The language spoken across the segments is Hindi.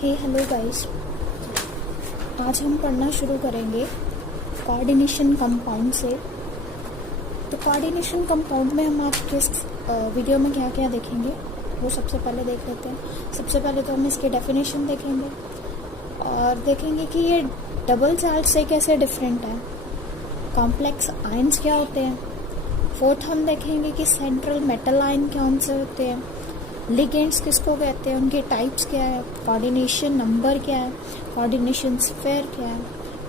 Hello guys. आज हम पढ़ना शुरू करेंगे कोऑर्डिनेशन कंपाउंड से। तो कोऑर्डिनेशन कंपाउंड में हम आज के इस वीडियो में क्या क्या देखेंगे वो सबसे पहले देख लेते हैं। सबसे पहले तो हम इसके डेफिनेशन देखेंगे और देखेंगे कि ये डबल चार्ज से कैसे डिफरेंट है, कॉम्प्लेक्स आयंस क्या होते हैं। फोर्थ हम देखेंगे कि सेंट्रल मेटल आयन कौन से होते हैं, लिगेंड्स किसको कहते हैं, उनके टाइप्स क्या है, कोऑर्डिनेशन नंबर क्या है, कोऑर्डिनेशन स्फीयर क्या है,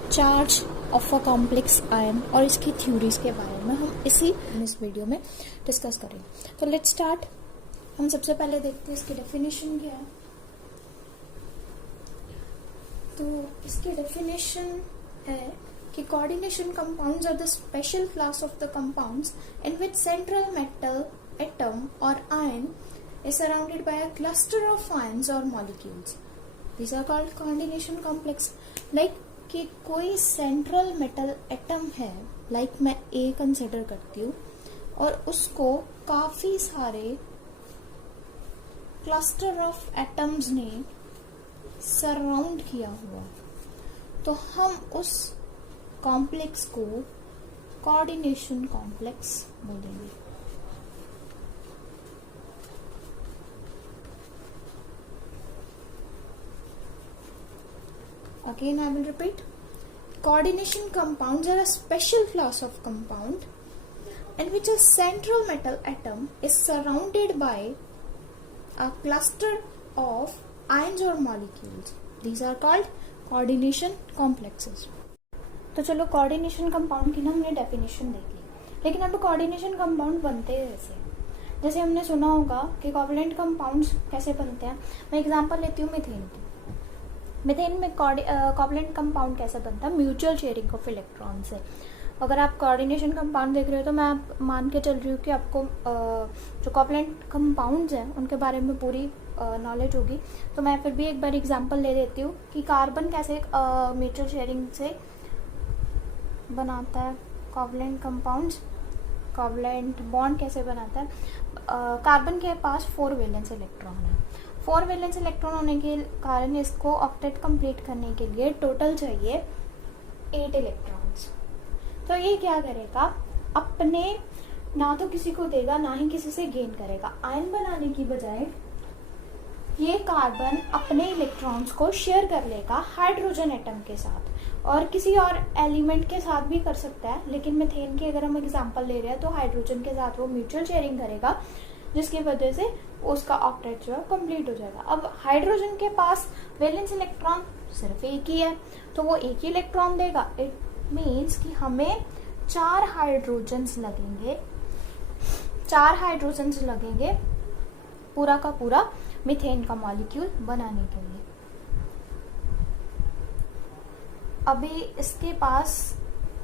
charge of a complex ion और इसकी थ्योरीज के बारे में हम इस वीडियो में डिस्कस करेंगे। तो लेट्स स्टार्ट। हम सबसे पहले देखते हैं इसकी डेफिनेशन क्या है। तो इसकी डेफिनेशन है कि coordination compounds are the special class of the compounds in which central metal atom or ion is surrounded by a cluster of ions or molecules. These are called coordination complex. Like कि कोई central metal atom है, like मैं A consider करती हूँ और उसको काफी सारे cluster of atoms ने surround किया हुआ, तो हम उस कॉम्प्लेक्स को कोऑर्डिनेशन कॉम्प्लेक्स बोलेंगे। Again I will repeat. Coordination compounds are a special class of compound in which a central metal atom is surrounded by a cluster of ions or molecules. These are called coordination complexes. तो चलो कोऑर्डिनेशन कंपाउंड की ना हमने डेफिनेशन देख ली, लेकिन अब कोऑर्डिनेशन कंपाउंड बनते हैं जैसे हमने सुना होगा कि कोवैलेंट कंपाउंड्स कैसे बनते हैं। मैं एग्जांपल लेती हूँ मिथेन की। मिथेन में कोवैलेंट कंपाउंड कैसे बनता है, म्यूचुअल शेयरिंग ऑफ इलेक्ट्रॉन से। अगर आप कोऑर्डिनेशन कंपाउंड देख रहे हो तो मैं आप मान के चल रही हूँ कि आपको जो कोवैलेंट कंपाउंड्स हैं उनके बारे में पूरी नॉलेज होगी। तो मैं फिर भी एक बार एग्जांपल ले देती हूँ कि कार्बन कैसे म्यूचुअल शेयरिंग से बनाता है, कोवैलेंट कंपाउंड्स, कोवैलेंट बॉन्ड कैसे बनाता है। कार्बन के पास 4 वैलेंस इलेक्ट्रॉन है। 4 वैलेंस इलेक्ट्रॉन होने के कारण इसको ऑक्टेट कंप्लीट करने के लिए टोटल चाहिए 8 इलेक्ट्रॉन्स। तो ये क्या करेगा, अपने ना तो किसी को देगा ना ही किसी से गेन करेगा। आयन बनाने की बजाय ये कार्बन अपने इलेक्ट्रॉन्स को शेयर कर लेगा हाइड्रोजन एटम के साथ, और किसी और एलिमेंट के साथ भी कर सकता है, लेकिन मीथेन की अगर हम एग्जांपल ले रहे हैं तो हाइड्रोजन के साथ वो म्यूचुअल शेयरिंग करेगा, जिसकी वजह से उसका ऑक्टेट जो है कंप्लीट हो जाएगा। अब हाइड्रोजन के पास वैलेंस इलेक्ट्रॉन सिर्फ एक ही है, तो वो एक ही इलेक्ट्रॉन देगा। इट मीन्स कि हमें 4 हाइड्रोजन्स लगेंगे पूरा का पूरा मीथेन का मॉलिक्यूल बनाने के लिए। अभी इसके पास,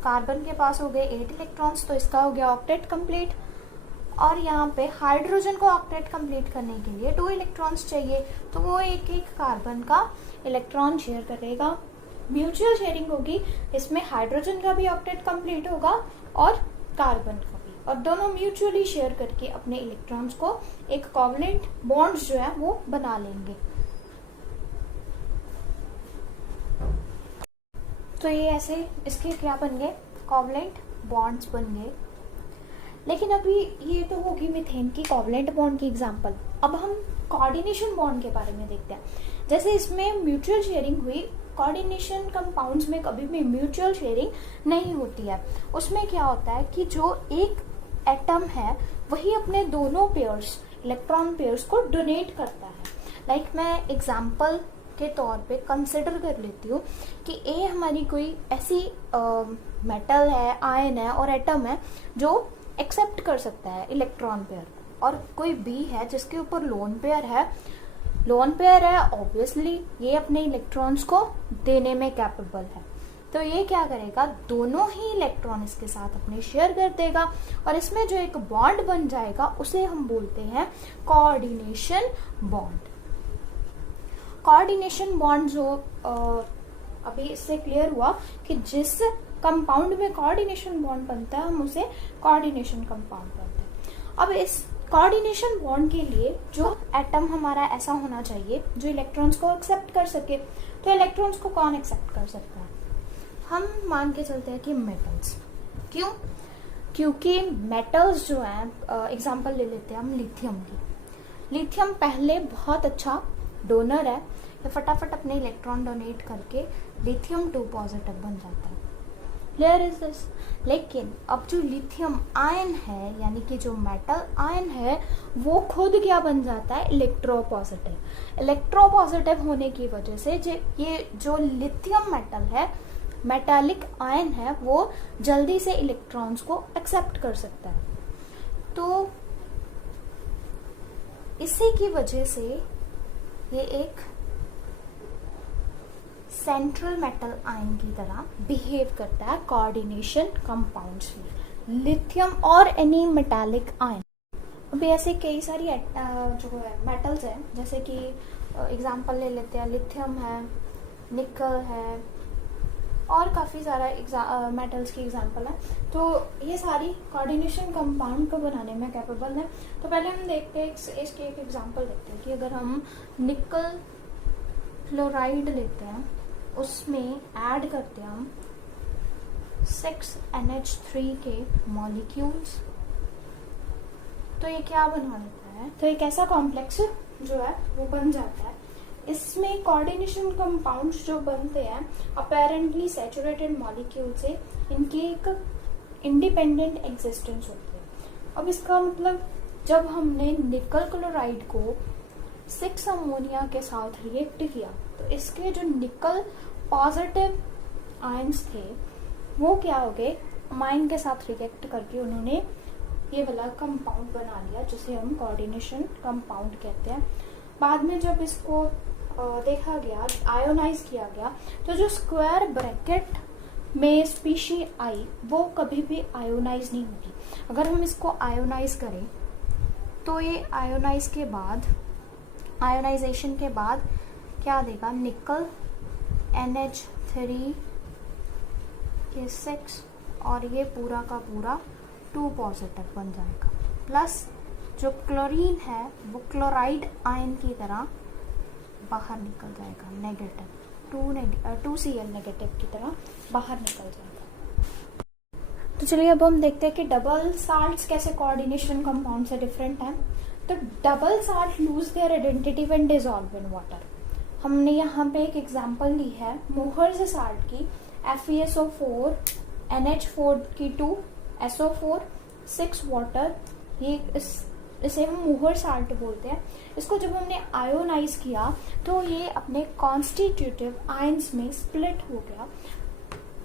कार्बन के पास हो गए 8 इलेक्ट्रॉन्स, तो इसका हो गया ऑक्टेट कंप्लीट। और यहाँ पे हाइड्रोजन को ऑक्टेट कंप्लीट करने के लिए 2 इलेक्ट्रॉन्स चाहिए, तो वो एक कार्बन का इलेक्ट्रॉन शेयर करेगा। म्यूचुअल शेयरिंग होगी, इसमें हाइड्रोजन का भी ऑक्टेट कंप्लीट होगा और कार्बन का भी, और दोनों म्यूचुअली शेयर करके अपने इलेक्ट्रॉन्स को एक कोवैलेंट बॉन्ड्स जो है वो बना लेंगे। तो ये ऐसे इसके क्या बन गए, कोवैलेंट बॉन्ड्स बन गए। लेकिन अभी ये तो होगी मीथेन की कोवैलेंट बॉन्ड की एग्जांपल। अब हम कोऑर्डिनेशन बॉन्ड के बारे में देखते हैं। जैसे इसमें म्यूचुअल शेयरिंग हुई, कोऑर्डिनेशन कंपाउंड्स में कभी भी म्यूचुअल शेयरिंग नहीं होती है। उसमें क्या होता है कि जो एक एटम है वही अपने दोनों पेयर्स, इलेक्ट्रॉन पेयर्स को डोनेट करता है। लाइक मैं एग्जांपल के तौर पे कंसिडर कर लेती हूँ कि ए हमारी कोई ऐसी मेटल है, आयन है और एटम है जो एक्सेप्ट कर सकता है इलेक्ट्रॉन पेयर, और कोई बी है जिसके ऊपर लोन पेयर है, ऑब्वियसली ये अपने इलेक्ट्रॉन्स को देने में कैपेबल है। तो ये क्या करेगा, दोनों ही इलेक्ट्रॉन इसके साथ अपने शेयर कर देगा, और इसमें जो एक बॉन्ड बन जाएगा उसे हम बोलते हैं कोऑर्डिनेशन बॉन्ड। कोऑर्डिनेशन बॉन्ड जो अभी इससे क्लियर हुआ कि जिस कंपाउंड में कोऑर्डिनेशन बॉन्ड बनता है हम उसे कोऑर्डिनेशन कंपाउंड बोलते हैं। अब इस कोऑर्डिनेशन बॉन्ड के लिए जो एटम हमारा ऐसा होना चाहिए जो इलेक्ट्रॉन्स को एक्सेप्ट कर सके। तो इलेक्ट्रॉन्स को कौन एक्सेप्ट कर सकता है? हम मान के चलते हैं कि मेटल्स। क्यों? क्योंकि मेटल्स जो हैं, एग्जांपल ले लेते हैं हम लिथियम की। लिथियम पहले बहुत अच्छा डोनर है, ये फटाफट अपने इलेक्ट्रॉन डोनेट करके लिथियम 2 पॉजिटिव बन जाता है। Clear is this? लेकिन अब जो लिथियम आयन है, यानी कि जो मेटल आयन है, वो खुद क्या बन जाता है? इलेक्ट्रोपॉजिटिव। इलेक्ट्रोपॉजिटिव होने की वजह से ये जो लिथियम मेटल है, मेटालिक आयन है, वो जल्दी से इलेक्ट्रॉन्स को एक्सेप्ट कर सकता है। तो इसी की वजह से ये एक सेंट्रल मेटल आयन की तरह बिहेव करता है कोऑर्डिनेशन कंपाउंड्स में, लिथियम और एनी मेटालिक आयन। अभी ऐसे कई सारी जो है मेटल्स हैं, जैसे कि एग्जांपल ले लेते हैं, लिथियम है, निकल है, और काफ़ी सारा मेटल्स की एग्जांपल है। तो ये सारी कोऑर्डिनेशन कंपाउंड को बनाने में कैपेबल है। तो पहले हम देखते हैं इसके एक एग्जांपल देखते हैं कि अगर हम निकल क्लोराइड लेते हैं, उसमें ऐड करते हैं हम 6NH3 के मॉलिक्यूल्स, तो ये क्या बना देता है? तो एक ऐसा कॉम्प्लेक्स जो है वो बन जाता है। इसमें कोऑर्डिनेशन कंपाउंड्स जो बनते हैं अपेरेंटली सैचुरेटेड मॉलिक्यूल से, इनकी एक इंडिपेंडेंट एग्जिस्टेंस होती है। अब इसका मतलब जब हमने निकल क्लोराइड को 6 अमोनिया के साथ रिएक्ट किया, तो इसके जो निकल पॉजिटिव आयंस थे वो क्या हो गए? अमाइन के साथ रिएक्ट करके उन्होंने ये वाला कंपाउंड बना लिया, जिसे हम कोऑर्डिनेशन कंपाउंड कहते हैं। बाद में जब इसको देखा गया, आयोनाइज किया गया, तो जो स्क्वायर ब्रैकेट में स्पीशी आई वो कभी भी आयोनाइज नहीं होगी। अगर हम इसको आयोनाइज करें तो ये आयोनाइजेशन के बाद क्या देगा? निकल NH3 के 6 और ये पूरा का पूरा 2 पॉजिटिव बन जाएगा, प्लस जो क्लोरीन है वो क्लोराइड आयन की तरह बाहर निकल जाएगा, नेगेटिव 2Cl नेगेटिव की तरह बाहर निकल जाएगा। तो चलिए अब हम देखते हैं कि डबल साल्ट्स कैसे कोऑर्डिनेशन कंपाउंड से डिफरेंट हैं। तो double salt lose their identity when dissolve in water. हमने यहाँ पे एक एग्जांपल ली है मोहर्स साल्ट की, FeSO4 NH4 की 2 SO4 6 वाटर, ये इसे हम मोहर साल्ट बोलते हैं। इसको जब हमने आयोनाइज किया तो ये अपने कॉन्स्टिट्यूटिव आयंस में स्प्लिट हो गया।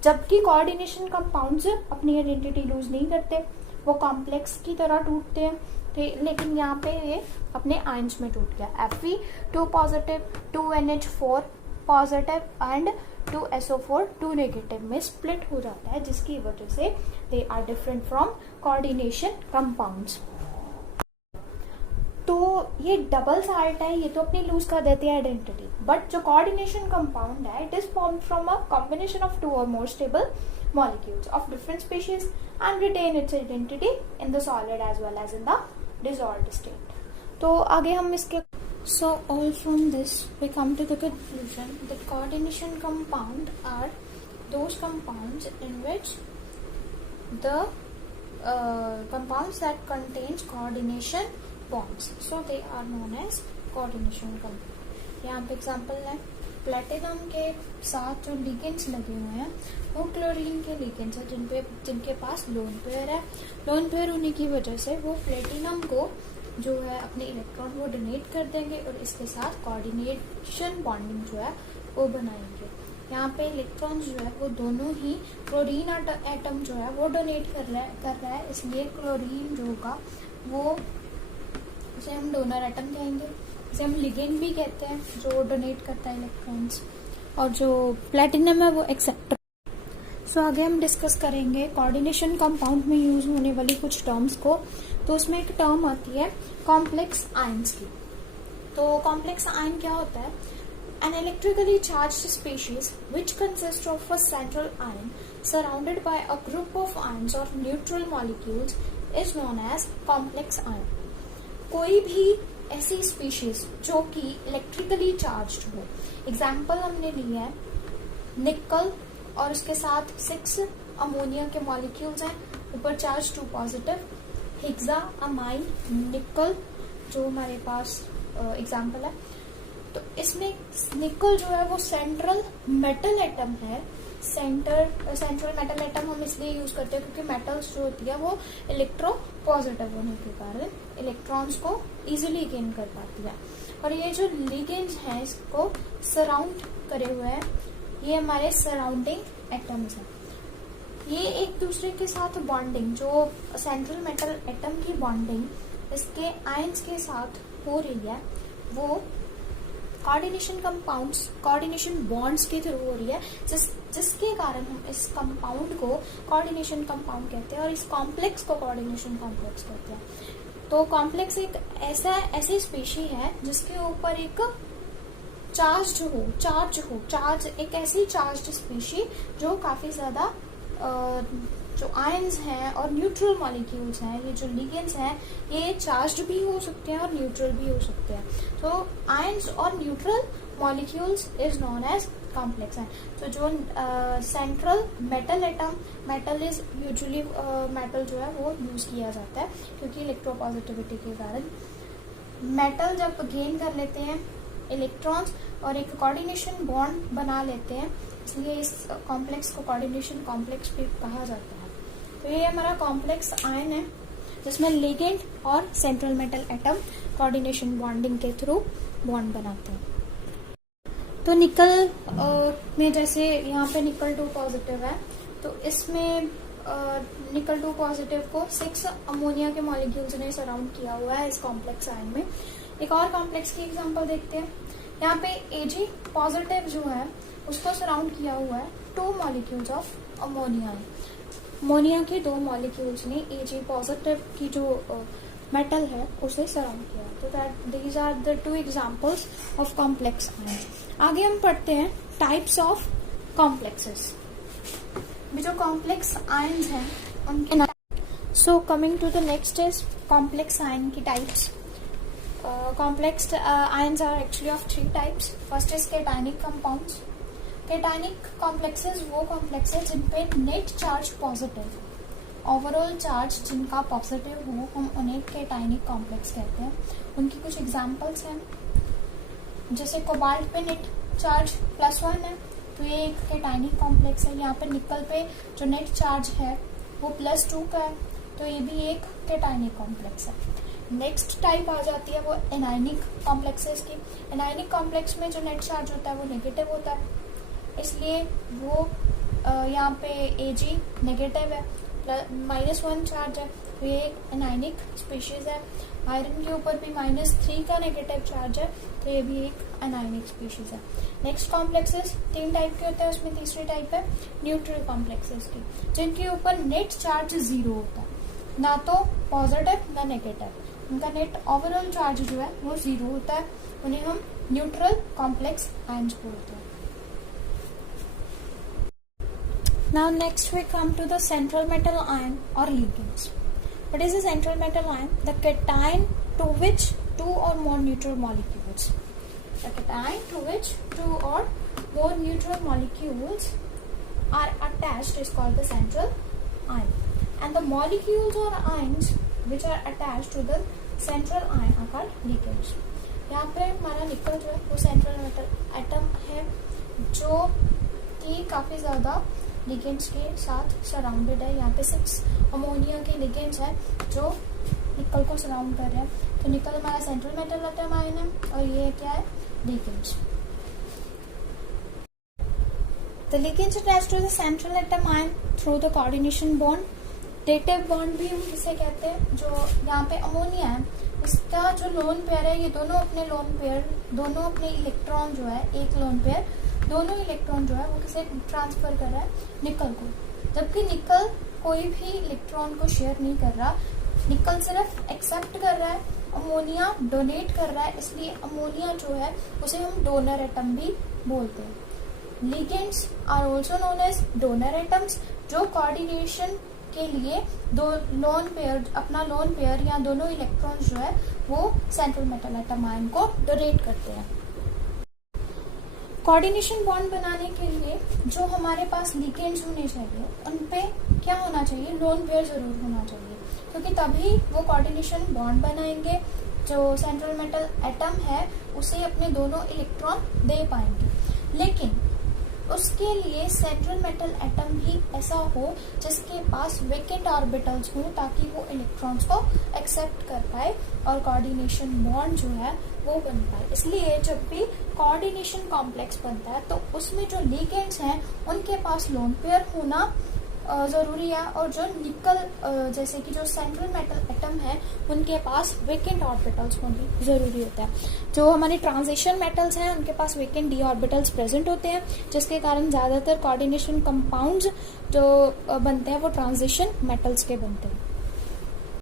जबकि कोऑर्डिनेशन कंपाउंड्स अपनी आइडेंटिटी लूज नहीं करते, वो कॉम्प्लेक्स की तरह टूटते हैं, लेकिन यहाँ पे ये अपने आयंस में टूट गया। Fe 2 positive, 2NH4 positive and 2SO4 2 negative में स्प्लिट हो जाता है, जिसकी वजह से they are different from coordination compounds. तो ये डबल साल्ट है, ये तो अपनी लूज कर देती है आइडेंटिटी, बट जो कोऑर्डिनेशन कंपाउंड है it is formed from a combination of 2 और more stable molecules of different species and retain its identity in the solid as well as in the dissolved state. तो आगे हम इसके So all from this we come to the conclusion that coordination compound are those compounds in which the compounds that contains coordination bonds. So they are known as coordination compound. यहाँ पे एग्जाम्पल है, प्लेटिनम के साथ जो लिगेंड्स लगे हुए हैं वो क्लोरीन के लिगेंड्स है, जिनके पास लोन पेयर है। लोन पेयर होने की वजह से वो प्लेटिनम को जो है अपने इलेक्ट्रॉन वो डोनेट कर देंगे और इसके साथ कोऑर्डिनेशन बॉन्डिंग जो है वो बनाएंगे। यहाँ पे इलेक्ट्रॉन्स जो है वो दोनों ही क्लोरीन एटम जो है वो डोनेट कर रहा है, इसलिए क्लोरीन जो होगा वो उसे हम डोनर एटम कहेंगे, इसे हम लिगेंड भी कहते हैं जो डोनेट करता है इलेक्ट्रॉन्स, और जो प्लेटिनम है वो एक्सेप्टर। सो आगे हम डिस्कस करेंगे कोऑर्डिनेशन कंपाउंड में यूज होने वाली कुछ टर्म्स को। तो उसमें एक टर्म आती है कॉम्प्लेक्स आयंस की। तो कॉम्प्लेक्स आयन क्या होता है? An electrically charged species which consists of a central ion surrounded by a group of ions or neutral molecules is known as complex ion. कोई भी ऐसी स्पीशीज जो कि इलेक्ट्रिकली चार्ज्ड हो। एग्जाम्पल हमने लिया है निकल और उसके साथ 6 अमोनिया के मॉलिक्यूल्स हैं, ऊपर चार्ज 2 पॉजिटिव। हेक्सामाइन निकल जो हमारे पास एग्जाम्पल है, तो इसमें निकल जो है वो सेंट्रल मेटल एटम है। सेंट्रल मेटल एटम हम इसलिए यूज करते हैं क्योंकि मेटल्स जो होती है वो इलेक्ट्रो पॉजिटिव होने के कारण इलेक्ट्रॉन्स को इजीली गेन कर पाती है। और ये जो लिगेंड्स हैं इसको सराउंड करे हुए हैं, ये हमारे सराउंडिंग एटम्स हैं। ये एक दूसरे के साथ बॉन्डिंग, जो सेंट्रल मेटल एटम की बॉन्डिंग इसके आयंस के साथ हो रही है, वो कोऑर्डिनेशन कंपाउंड्स, कोऑर्डिनेशन बॉन्ड्स के थ्रू हो रही है, जिसके कारण हम इस कंपाउंड को कोऑर्डिनेशन कंपाउंड कहते हैं और इस कॉम्प्लेक्स को कोऑर्डिनेशन कॉम्प्लेक्स कहते हैं। तो कॉम्प्लेक्स एक ऐसी स्पीशी है जिसके ऊपर एक चार्ज एक ऐसी चार्ज स्पीशी जो काफी ज्यादा जो आयंस हैं और न्यूट्रल मॉलिक्यूल्स हैं, ये जो लिगेंड्स हैं, ये चार्ज्ड भी हो सकते हैं और न्यूट्रल भी हो सकते हैं। तो आयंस और neutral molecules is known as complex हैं। तो जो central metal atom, metal is usually metal जो है वो यूज किया जाता है क्योंकि इलेक्ट्रोपॉजिटिविटी के कारण मेटल जब गेन कर लेते हैं इलेक्ट्रॉन्स और एक कोऑर्डिनेशन बॉन्ड बना लेते हैं, इसलिए इस कॉम्प्लेक्स को कोऑर्डिनेशन कॉम्प्लेक्स भी कहा जाता है। तो ये हमारा कॉम्प्लेक्स आयन है जिसमें लिगेंड और central metal atom coordination bonding के थ्रू बॉन्ड बनाते हैं। तो निकल में जैसे यहाँ पे निकल 2 पॉजिटिव है, तो इसमें निकल 2 पॉजिटिव को 6 अमोनिया के मॉलिक्यूल्स ने सराउंड किया हुआ है इस कॉम्प्लेक्स आयन में। एक और कॉम्प्लेक्स की एग्जांपल देखते हैं। यहाँ पे Ag पॉजिटिव जो है उसको सराउंड किया हुआ है 2 मॉलिक्यूल्स ऑफ अमोनिया। अमोनिया के 2 मॉलिक्यूल्स ने Ag पॉजिटिव की जो मेटल है उसे सराउंड किया। तो these are the 2 examples of complex ion. आगे हम पढ़ते हैं टाइप्स ऑफ कॉम्प्लेक्सेस। जो कॉम्प्लेक्स आयन्स हैं उनके so coming to the next is complex ion की types. Complex ions are actually of 3 types. First is cationic compounds. Cationic complexes वो complexes जिन पे net charge positive, overall charge जिनका positive हो, हम उन्हें cationic complex कहते हैं। उनकी कुछ examples हैं, जैसे कोबाल्ट पे net charge +1 है, तो ये एक cationic complex है। यहाँ पे निकल पे जो net charge है वो +2 का है, तो ये भी एक cationic complex है। नेक्स्ट टाइप आ जाती है वो एनायनिक कॉम्प्लेक्सेस की। एनायनिक कॉम्प्लेक्स में जो नेट चार्ज होता है वो नेगेटिव होता है, इसलिए वो यहाँ पे Ag नेगेटिव है, -1 चार्ज है, तो ये एनायनिक स्पीशीज है। आयरन के ऊपर भी -3 का नेगेटिव चार्ज है, तो ये भी एक एनायनिक स्पीशीज है। नेक्स्ट कॉम्प्लेक्सेस 3 टाइप के होते हैं, उसमें तीसरी टाइप है न्यूट्रल कॉम्प्लेक्सेस की, जिनके ऊपर नेट चार्ज 0 होता है, ना तो पॉजिटिव ना नेगेटिव। उनका नेट ओवरऑल चार्ज जो है वो 0 होता है, उन्हें हम न्यूट्रल कॉम्प्लेक्स आयंस बोलते हैं। Now next we come to the central metal ion और ligands. What is the central metal ion? The cation to which 2 or more neutral molecules. The cation to which 2 or more neutral molecules are attached is called the central ion, and the molecules or ions which are attached to the central ion are called ligands. यहाँ पे हमारा निकल जो है वो सेंट्रल मेटल एटम है जो कि काफी ज्यादा लिगेंड्स के साथ सराउंडेड है। यहाँ पे 6 अमोनिया के लिगेंड्स हैं जो निकल को सराउंड कर रहे हैं। तो निकल हमारा सेंट्रल मेटल एटम आयन है और ये क्या है? Ligands. The ligands attached to the central atom ion through the coordination bond. Dative bond भी हम किसे कहते हैं? जो यहाँ पे अमोनिया है, इसका जो लोन पेयर है, ये दोनों अपने इलेक्ट्रॉन जो है, एक लोन पेयर, दोनों इलेक्ट्रॉन जो है वो किसे ट्रांसफर कर रहा है? निकल को। जबकि निकल कोई भी इलेक्ट्रॉन को शेयर नहीं कर रहा, निकल सिर्फ एक्सेप्ट कर रहा है, अमोनिया डोनेट कर रहा है, इसलिए अमोनिया जो है उसे हम डोनर एटम भी बोलते हैं। Ligands are also known as donor atoms, जो कोऑर्डिनेशन के लिए अपना लोन पेयर या दोनों इलेक्ट्रॉन्स जो है वो सेंट्रल मेटल एटम आयन को डोनेट करते हैं। कोऑर्डिनेशन बॉन्ड बनाने के लिए जो हमारे पास लिगेंड्स होने चाहिए उन पे क्या होना चाहिए, लोन पेयर जरूर होना चाहिए, क्योंकि तभी वो कोऑर्डिनेशन बॉन्ड बनाएंगे, जो सेंट्रल मेटल एटम है उसे अपने दोनों इलेक्ट्रॉन दे पाएंगे। लेकिन उसके लिए सेंट्रल मेटल एटम भी ऐसा हो जिसके पास वेकेंट ऑर्बिटल्स हो, ताकि वो इलेक्ट्रॉन्स को एक्सेप्ट कर पाए और कोऑर्डिनेशन बॉन्ड जो है वो बन पाए। इसलिए जब भी कोऑर्डिनेशन कॉम्प्लेक्स बनता है तो उसमें जो लिगेंड्स हैं उनके पास लोन पेयर होना जरूरी है, और जो निकल जैसे कि जो सेंट्रल मेटल एटम है उनके पास वेकेंट ऑर्बिटल्स होने जरूरी होता है। जो हमारे ट्रांजिशन मेटल्स हैं उनके पास वेकेंट डी ऑर्बिटल्स प्रेजेंट होते हैं, जिसके कारण ज्यादातर कोऑर्डिनेशन कंपाउंड्स जो बनते हैं वो ट्रांजिशन मेटल्स के बनते हैं।